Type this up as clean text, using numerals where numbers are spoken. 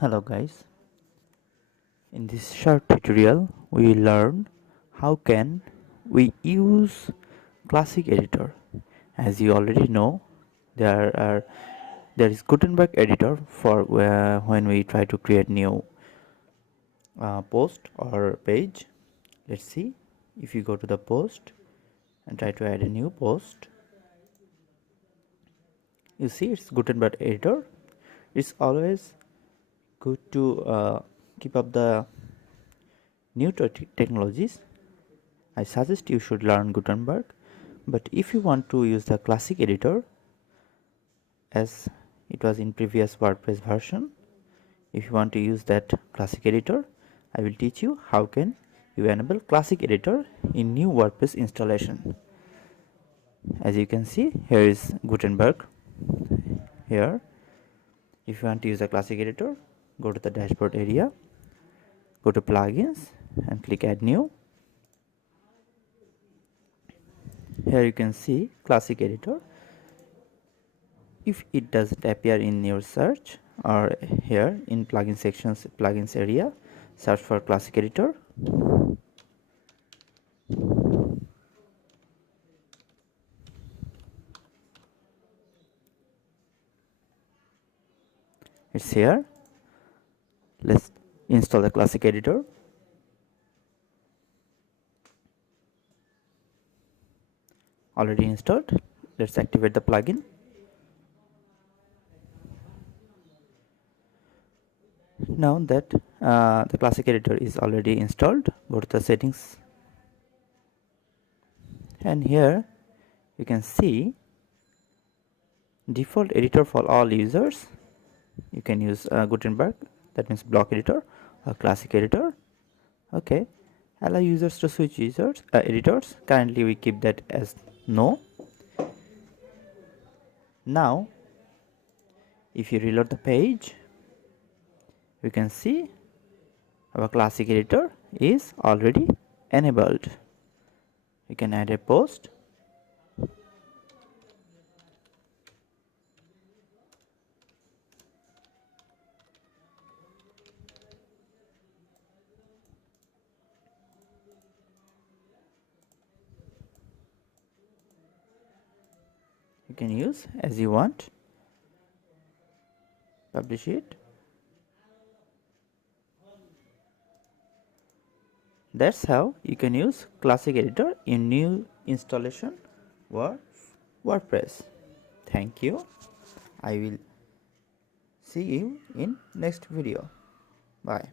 Hello guys, in this short tutorial we will learn how can we use classic editor. As you already know, there is Gutenberg editor for when we try to create new post or page. Let's see. If you go to the post and try to add a new post, you see it's Gutenberg editor. It's always good to keep up the new technologies. I suggest you should learn Gutenberg, but if you want to use the classic editor as it was in previous WordPress version, if you want to use that classic editor, I will teach you how can you enable classic editor in new WordPress installation. As you can see, here is Gutenberg. Here, if you want to use a classic editor, go to the dashboard area, go to plugins and click add new. Here you can see classic editor. If it doesn't appear in your search or here in plugin sections, plugins area, search for classic editor. It's here. Let's install the classic editor. Already installed. Let's activate the plugin. Now that the classic editor is already installed, go to the settings, and here you can see default editor for all users. You can use Gutenberg, that means block editor, or classic editor. Okay, allow users to switch editors. Currently we keep that as no. Now if you reload the page, you can see our classic editor is already enabled. You can add a post. You can use as you want. Publish it. That's how you can use classic editor in new installation or WordPress. Thank you. I will see you in next video. Bye.